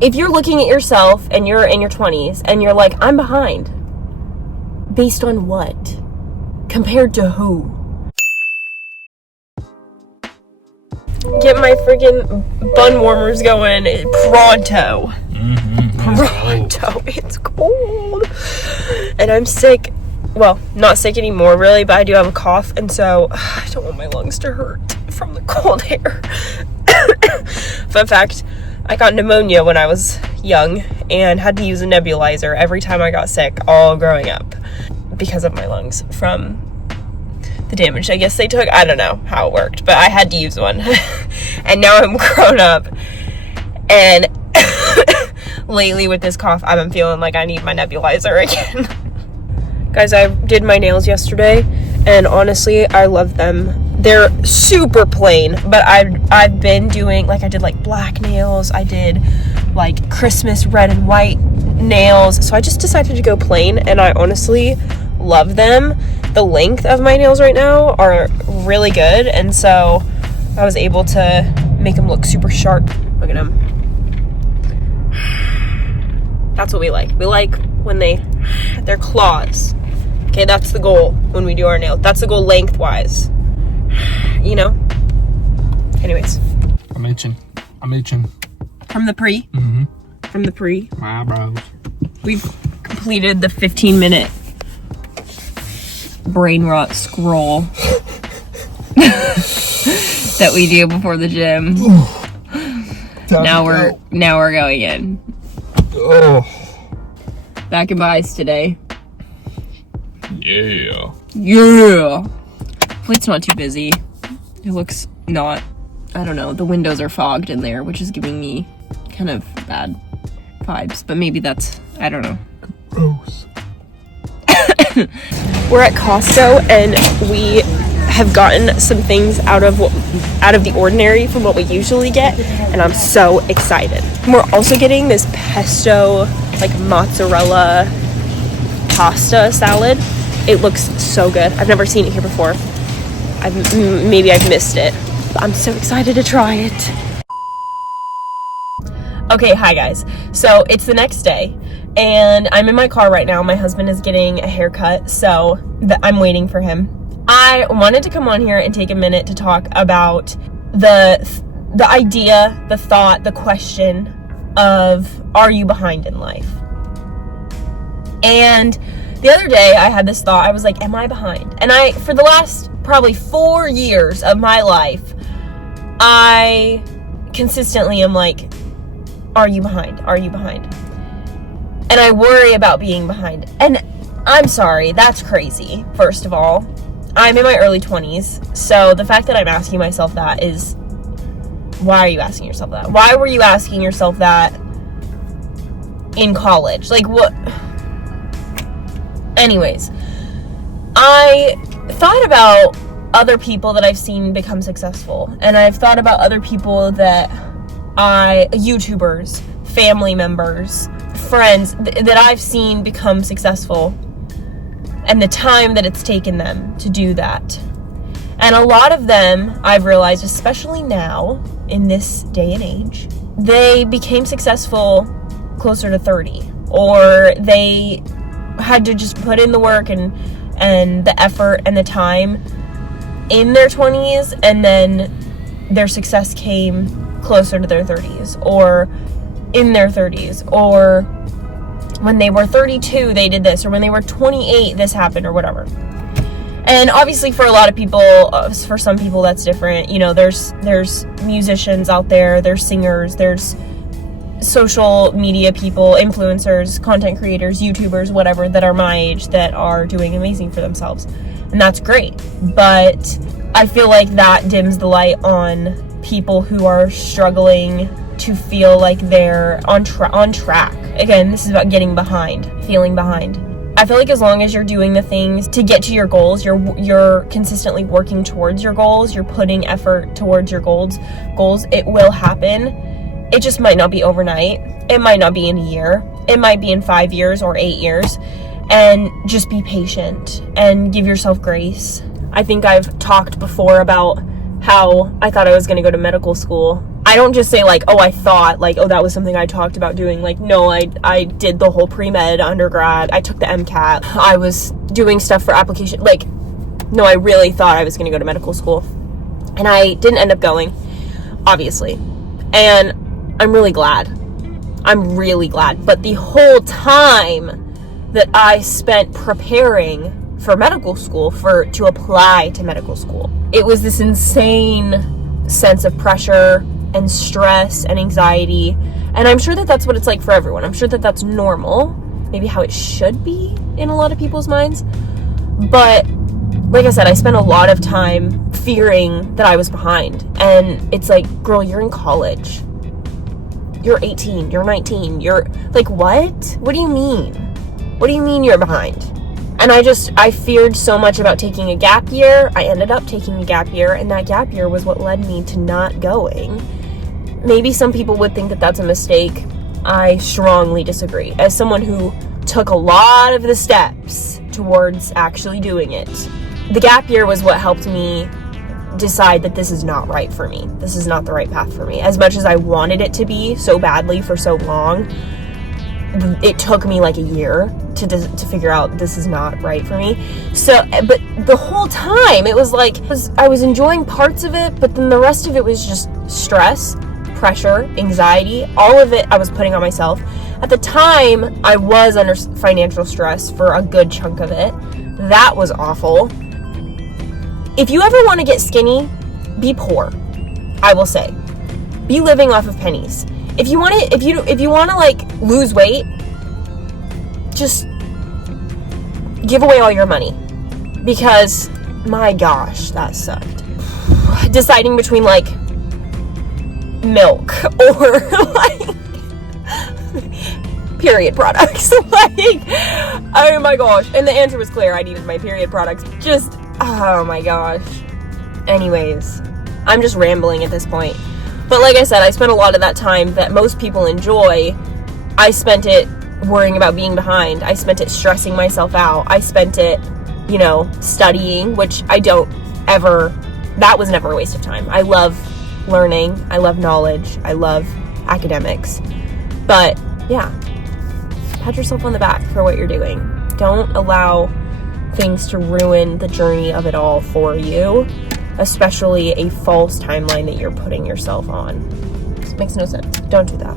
if you're looking at yourself and you're in your 20s and you're like, I'm behind, based on what? Compared to who? Get my freaking bun warmers going pronto. Pronto. It's cold. And I'm sick. Well, not sick anymore, really, but I do have a cough, and so I don't want my lungs to hurt from the cold air. Fun fact, I got pneumonia when I was young and had to use a nebulizer every time I got sick, all growing up, because of my lungs from the damage I guess they took. I don't know how it worked, but I had to use one. And now I'm grown up, and lately with this cough, I've been feeling like I need my nebulizer again. Guys, I did my nails yesterday, and honestly, I love them. They're super plain, but I've been doing, like, I did, like, black nails. I did, like, Christmas red and white nails. So I just decided to go plain, and I honestly love them. The length of my nails right now are really good, and so I was able to make them look super sharp. Look at them. That's what we like. We like when they're claws. Okay, that's the goal when we do our nails. That's the goal lengthwise. You know? Anyways. I'm itching. From the pre? Mm-hmm. From the pre. My eyebrows. We've completed the 15-minute brain rot scroll that we do before the gym. Now we're going in. Oh. Back in Bice today. Yeah. Hopefully it's not too busy. It looks not. I don't know. The windows are fogged in there, which is giving me kind of bad vibes. But maybe that's, I don't know. Gross. We're at Costco, and we have gotten some things out of the ordinary from what we usually get, and I'm so excited. We're also getting this pesto, like, mozzarella pasta salad. It looks so good. I've never seen it here before. Maybe I've missed it. But I'm so excited to try it. Okay, hi guys. So it's the next day, and I'm in my car right now. My husband is getting a haircut, so I'm waiting for him. I wanted to come on here and take a minute to talk about the idea, the thought, the question of, are you behind in life? And the other day I had this thought. I was like, am I behind? And for the last probably 4 years of my life, I consistently am like, are you behind? Are you behind? And I worry about being behind. And I'm sorry, that's crazy, first of all. I'm in my early 20s, so the fact that I'm asking myself that is, why are you asking yourself that? Why were you asking yourself that in college? Like, what? Anyways, I thought about other people that I've seen become successful, and I've thought about other people that YouTubers, family members, friends that I've seen become successful, and the time that it's taken them to do that. And a lot of them, I've realized, especially now in this day and age, they became successful closer to 30, or they had to just put in the work and the effort and the time in their 20s, and then their success came closer to their 30s, or in their 30s, or when they were 32 they did this, or when they were 28 this happened, or whatever. And obviously for a lot of people, for some people that's different. You know, there's musicians out there, there's singers, there's social media people, influencers, content creators, YouTubers, whatever, that are my age that are doing amazing for themselves, and that's great. But I feel like that dims the light on people who are struggling to feel like they're on track. Again, this is about getting behind, feeling behind. I feel like as long as you're doing the things to get to your goals, you're consistently working towards your goals, you're putting effort towards your goals, it will happen. It just might not be overnight. It might not be in a year. It might be in 5 years or 8 years. And just be patient and give yourself grace. I think I've talked before about how I thought I was going to go to medical school I don't just say like, oh, I thought, like, oh, that was something I talked about doing. Like, no, I did the whole pre-med undergrad. I took the MCAT. I was doing stuff for application. Like, no, I really thought I was going to go to medical school. And I didn't end up going, obviously. And I'm really glad. I'm really glad. But the whole time that I spent preparing for medical school, to apply to medical school, it was this insane sense of pressure and stress and anxiety. And I'm sure that that's what it's like for everyone. I'm sure that that's normal, maybe how it should be in a lot of people's minds. But like I said, I spent a lot of time fearing that I was behind. And it's like, girl, you're in college. You're 18, you're 19, you're like, what? What do you mean? What do you mean you're behind? And I feared so much about taking a gap year. I ended up taking a gap year, and that gap year was what led me to not going. Maybe some people would think that that's a mistake. I strongly disagree. As someone who took a lot of the steps towards actually doing it, the gap year was what helped me decide that this is not right for me. This is not the right path for me. As much as I wanted it to be so badly for so long, it took me like a year to figure out this is not right for me. So, but the whole time it was like, I was enjoying parts of it, but then the rest of it was just stress, pressure, anxiety, all of it I was putting on myself. At the time, I was under financial stress for a good chunk of it. That was awful. If you ever want to get skinny, be poor. I will say, be living off of pennies. If you want to like lose weight, just give away all your money, because my gosh, that sucked. Deciding between like milk or like period products, like, oh my gosh. And the answer was clear. I needed my period products. Just, oh my gosh. Anyways, I'm just rambling at this point. But like I said, I spent a lot of that time that most people enjoy. I spent it worrying about being behind. I spent it stressing myself out. I spent it, studying, which that was never a waste of time. I love learning. I love knowledge. I love academics. But yeah, pat yourself on the back for what you're doing. Don't allow things to ruin the journey of it all for you, especially a false timeline that you're putting yourself on. This makes no sense. Don't do that.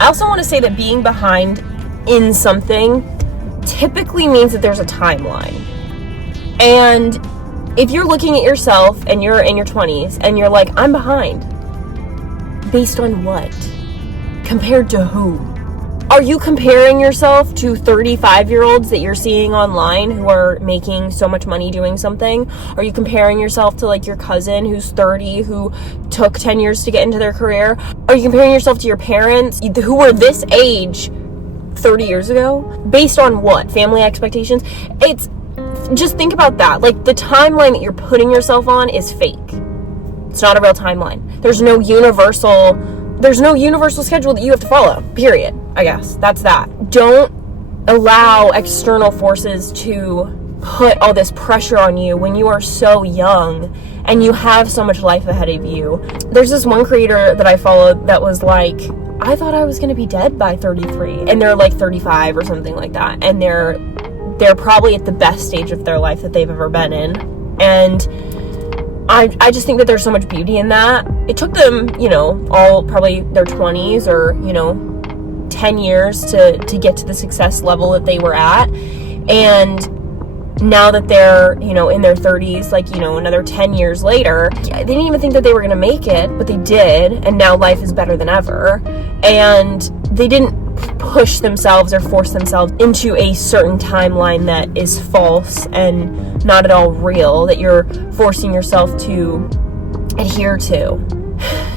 I also want to say that being behind in something typically means that there's a timeline. And if you're looking at yourself and you're in your 20s and you're like, I'm behind, based on what? Compared to who? Are you comparing yourself to 35-year-olds that you're seeing online who are making so much money doing something? Are you comparing yourself to like your cousin who's 30 who took 10 years to get into their career? Are you comparing yourself to your parents who were this age 30 years ago? Based on what? Family expectations? Just think about that. Like, the timeline that you're putting yourself on is fake. It's not a real timeline. There's no universal schedule that you have to follow, period. I guess that's that. Don't allow external forces to put all this pressure on you when you are so young and you have so much life ahead of you. There's this one creator that I followed that was like, I thought I was going to be dead by 33, and they're like 35 or something like that, and they're probably at the best stage of their life that they've ever been in. And I just think that there's so much beauty in that. It took them, all probably their 20s or, 10 years to get to the success level that they were at. And now that they're, in their 30s, like, another 10 years later, they didn't even think that they were going to make it, but they did. And now life is better than ever. And they didn't push themselves or force themselves into a certain timeline that is false and not at all real, that you're forcing yourself to adhere to.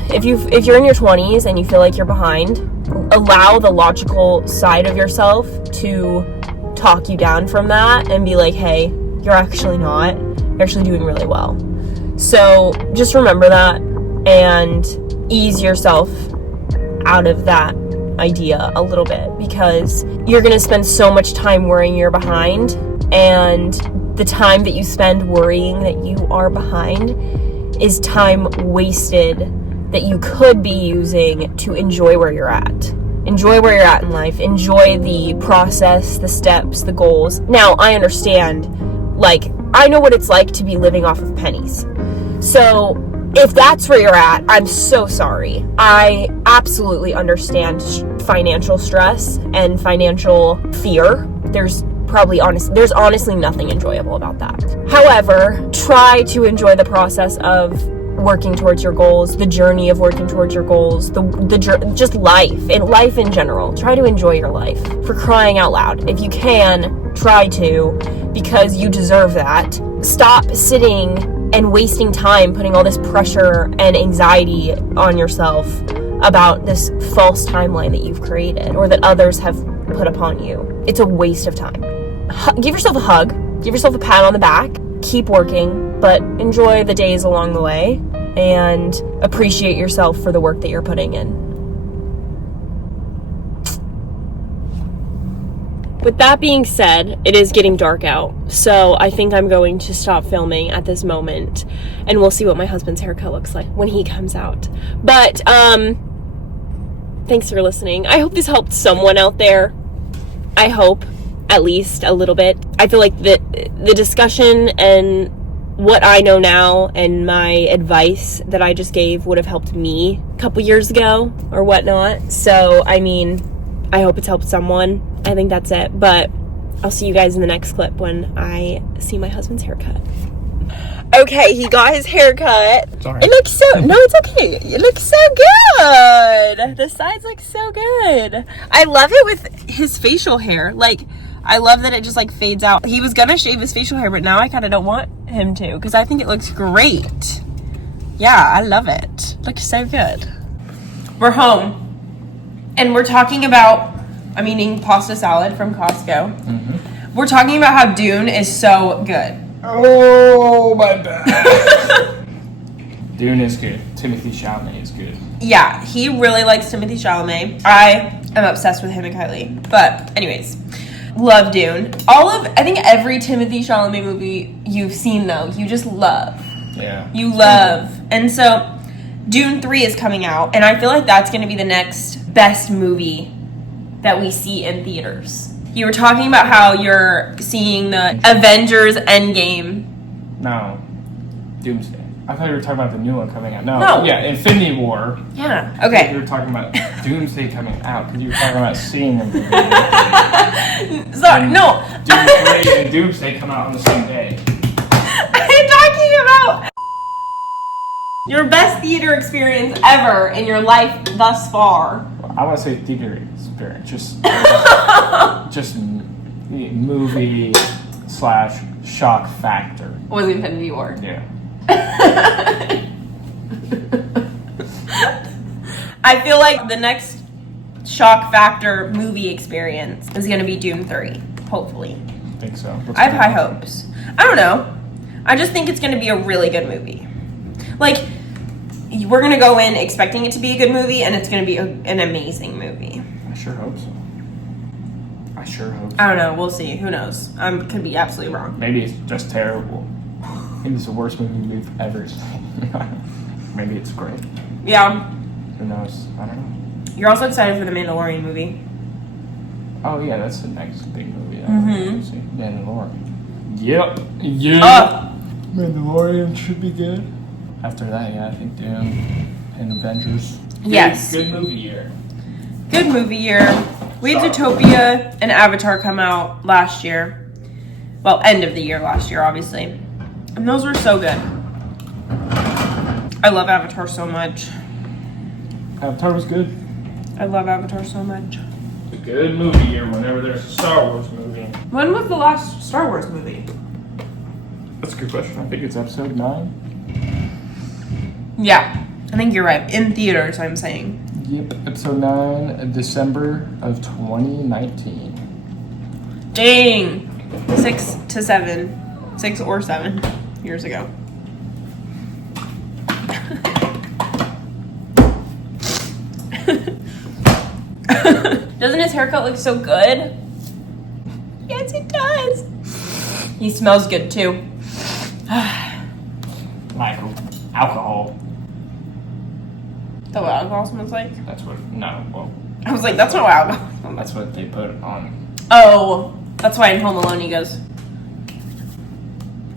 If you're in your 20s and you feel like you're behind, allow the logical side of yourself to talk you down from that and be like, hey, you're actually not. You're actually doing really well. So just remember that and ease yourself out of that idea a little bit, because you're going to spend so much time worrying you're behind, and the time that you spend worrying that you are behind is time wasted that you could be using to enjoy where you're at. Enjoy where you're at in life. Enjoy the process, the steps, the goals. Now, I understand, like, I know what it's like to be living off of pennies. So, if that's where you're at, I'm so sorry. I absolutely understand financial stress and financial fear. There's honestly nothing enjoyable about that. However, try to enjoy the process of working towards your goals, the journey of working towards your goals, just life in general. Try to enjoy your life, for crying out loud. If you can, try to, because you deserve that. Stop sitting and wasting time putting all this pressure and anxiety on yourself about this false timeline that you've created or that others have put upon you. It's a waste of time. Give yourself a hug, give yourself a pat on the back, keep working, but enjoy the days along the way and appreciate yourself for the work that you're putting in. With that being said, it is getting dark out, so I think I'm going to stop filming at this moment, and we'll see what my husband's haircut looks like when he comes out. But, thanks for listening. I hope this helped someone out there. I hope, at least a little bit. I feel like the discussion and what I know now and my advice that I just gave would have helped me a couple years ago or whatnot. So, I mean, I hope it's helped someone. I think that's it. But I'll see you guys in the next clip when I see my husband's haircut. Okay, he got his haircut. Sorry. It looks so... No, it's okay. It looks so good. The sides look so good. I love it with his facial hair. Like, I love that it just, like, fades out. He was gonna shave his facial hair, but now I kind of don't want him to because I think it looks great. Yeah, I love it. Looks so good. We're home. And we're talking about... I'm eating pasta salad from Costco. Mm-hmm. We're talking about how Dune is so good. Oh, my bad. Dune is good. Timothée Chalamet is good. Yeah, he really likes Timothée Chalamet. I am obsessed with him and Kylie. But anyways, love Dune. I think every Timothée Chalamet movie you've seen, though, you just love. Yeah. You love. And so Dune 3 is coming out, and I feel like that's going to be the next best movie that we see in theaters. You were talking about how you're seeing the Avengers Endgame. No. Doomsday. I thought you were talking about the new one coming out. No. Yeah, Infinity War. Yeah. Okay. You were talking about Doomsday coming out because you were talking about seeing the movie. Sorry, no. Dune 3 and Doomsday come out on the same day. I'm talking about your best theater experience ever in your life thus far. I want to say theater experience. Just movie / shock factor. Was Infinity War. Yeah. I feel like the next shock factor movie experience is going to be Dune 3, hopefully. I think so. I have high hopes. I don't know. I just think it's going to be a really good movie. Like, we're going to go in expecting it to be a good movie, and it's going to be an amazing movie. I sure hope so. I don't know. We'll see. Who knows? I could be absolutely wrong. Maybe it's just terrible. Maybe it's the worst movie we've ever seen. Maybe it's great. Yeah. Who knows? I don't know. You're also excited for the Mandalorian movie. Oh, yeah, that's the next big movie. Mm-hmm. See. Mandalorian. Yep. Mandalorian should be good. After that, yeah, I think Dune and Avengers. Yes. Good movie year. Good movie year. We had Zootopia and Avatar come out last year. Well, end of the year last year, obviously. And those were so good. I love Avatar so much. Avatar was good. I love Avatar so much. It's a good movie year whenever there's a Star Wars movie. When was the last Star Wars movie? That's a good question. I think it's episode 9. Yeah, I think you're right. In theaters, I'm saying. Yep, episode 9, December of 2019. Dang. 6 or 7 years ago. Doesn't his haircut look so good? Yes, it does. He smells good too. Like alcohol. That what alcohol smells like? That's what. No, well, I was like, that's not what alcohol smells like. that's what they put on. Oh, that's why in Home Alone he goes.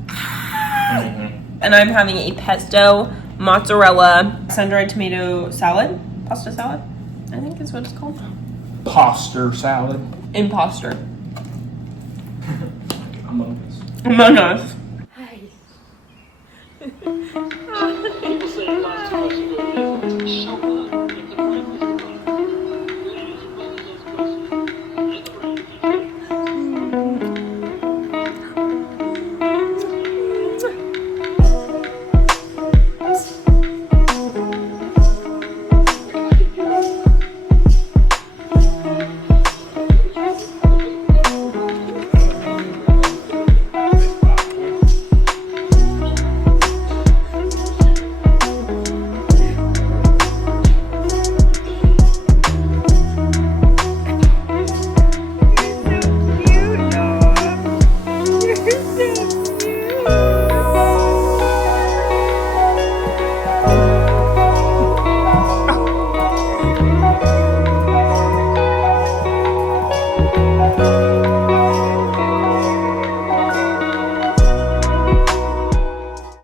Mm-hmm. And I'm having a pesto, mozzarella, sun-dried tomato salad. Pasta salad, I think is what it's called. Pasta salad. Imposter. Among Us. Among Us. People say you're not supposed to go to